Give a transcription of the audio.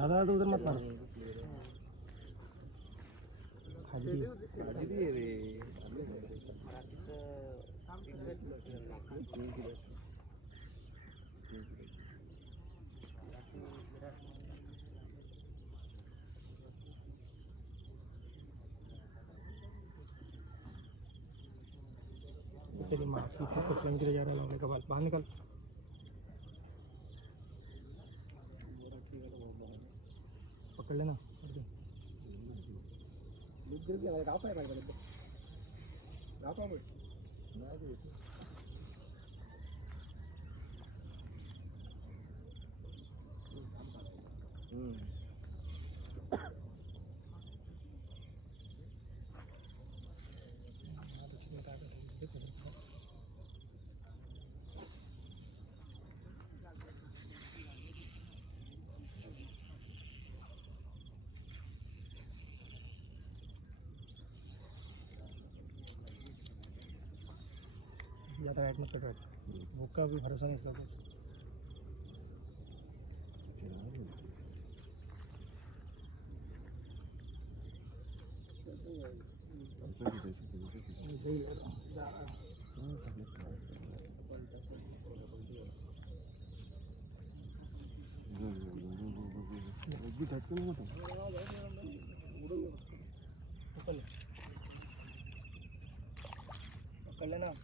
दादा तो उधर मत मारो खाली तेरी माँ की तो प्रेम के लिए जा रहा है का बाहर निकल पकड़ लेना ज़्यादा राइट मत कटवा भूख का भी भरोसा नहीं इसका पकड़ लेना